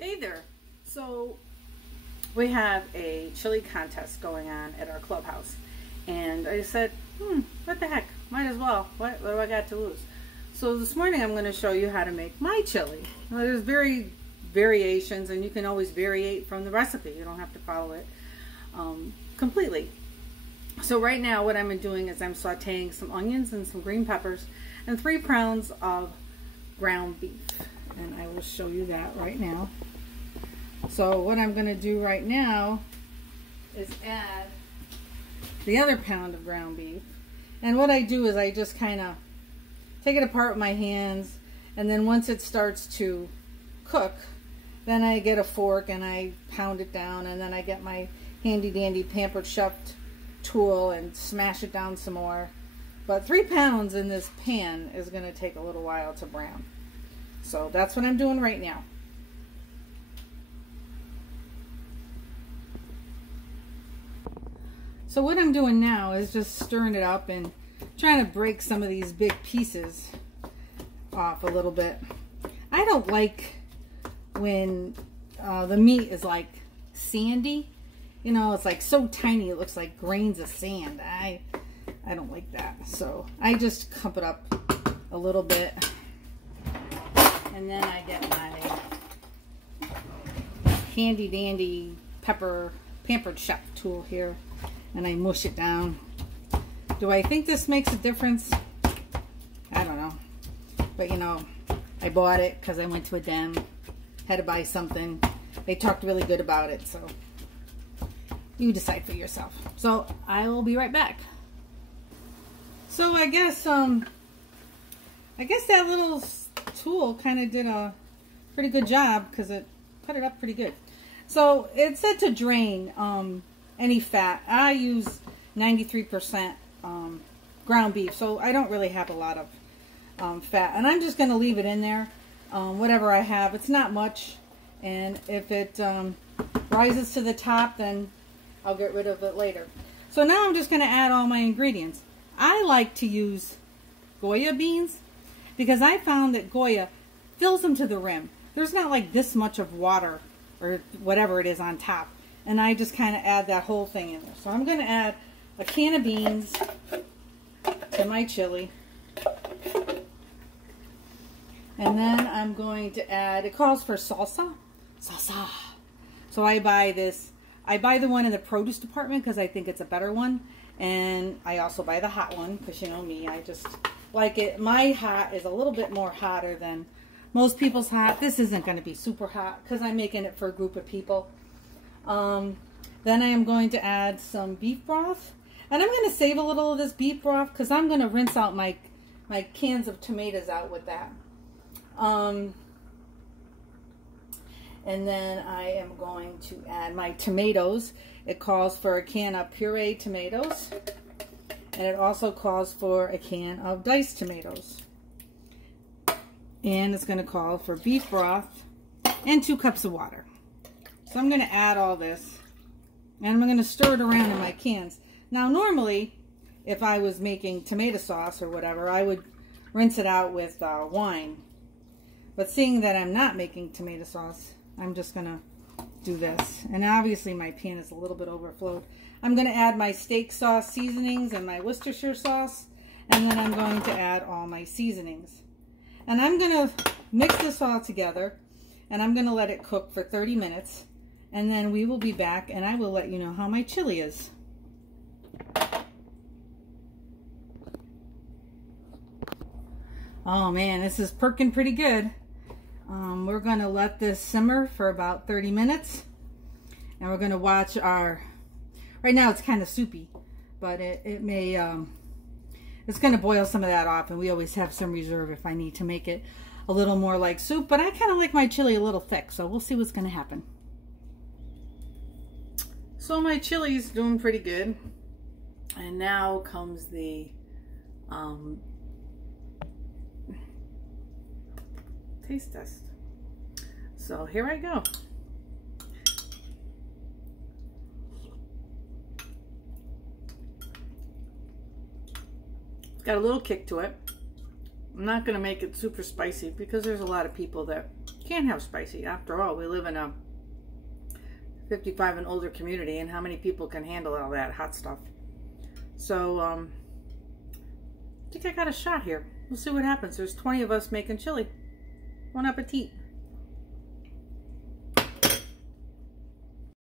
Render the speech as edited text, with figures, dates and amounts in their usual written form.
Hey there. So we have a chili contest going on at our clubhouse. And I said, what the heck? Might as well. What do I got to lose? So this morning I'm going to show you how to make my chili. Well, there's variations, and you can always variate from the recipe. You don't have to follow it completely. So right now what I'm doing is I'm sauteing some onions and some green peppers and 3 pounds of ground beef. And I will show you that right now. So what I'm going to do right now is add the other pound of ground beef. And what I do is I just kind of take it apart with my hands, and then once it starts to cook, then I get a fork and I pound it down, and then I get my handy dandy Pampered Chef tool and smash it down some more. But 3 pounds in this pan is going to take a little while to brown. So that's what I'm doing right now. So what I'm doing now is just stirring it up and trying to break some of these big pieces off a little bit. I don't like when the meat is like sandy. You know, it's like so tiny it looks like grains of sand. I don't like that. So I just cup it up a little bit. And then I get my handy dandy Pampered Chef tool here, and I mush it down. Do I think this makes a difference? I don't know. But you know, I bought it because I went to a den, had to buy something. They talked really good about it, so you decide for yourself. So I will be right back. So I guess that little tool kind of did a pretty good job because it put it up pretty good. So it said to drain any fat. I use 93% ground beef, so I don't really have a lot of fat, and I'm just going to leave it in there, whatever I have. It's not much, and if it rises to the top, then I'll get rid of it later. So now I'm just going to add all my ingredients. I like to use Goya beans because I found that Goya fills them to the rim. There's not like this much of water or whatever it is on top. And I just kind of add that whole thing in there. So I'm going to add a can of beans to my chili. And then I'm going to add, it calls for salsa. Salsa. So I buy the one in the produce department because I think it's a better one. And I also buy the hot one because you know me, I just like it. My hot is a little bit more hotter than most people's hot. This isn't going to be super hot because I'm making it for a group of people. Then I am going to add some beef broth. And I'm going to save a little of this beef broth because I'm going to rinse out my cans of tomatoes out with that. And then I am going to add my tomatoes. It calls for a can of pureed tomatoes. And it also calls for a can of diced tomatoes. And it's going to call for beef broth and 2 cups of water. So I'm going to add all this. And I'm going to stir it around in my cans. Now normally, if I was making tomato sauce or whatever, I would rinse it out with wine. But seeing that I'm not making tomato sauce, I'm just going to do this. And obviously my pan is a little bit overflowed. I'm going to add my steak sauce seasonings and my Worcestershire sauce. And then I'm going to add all my seasonings. And I'm going to mix this all together. And I'm going to let it cook for 30 minutes. And then we will be back and I will let you know how my chili is. Oh man, this is perking pretty good. We're going to let this simmer for about 30 minutes. And we're going to watch our... Right now it's kind of soupy, but it may... it's going to boil some of that off, and we always have some reserve if I need to make it a little more like soup. But I kind of like my chili a little thick, so we'll see what's going to happen. So my chili's doing pretty good. And now comes the taste test. So here I go. It's got a little kick to it. I'm not going to make it super spicy because there's a lot of people that can have spicy. After all, we live in a 55 and older community, and how many people can handle all that hot stuff? So, I think I got a shot here. We'll see what happens. There's 20 of us making chili. Bon appetit.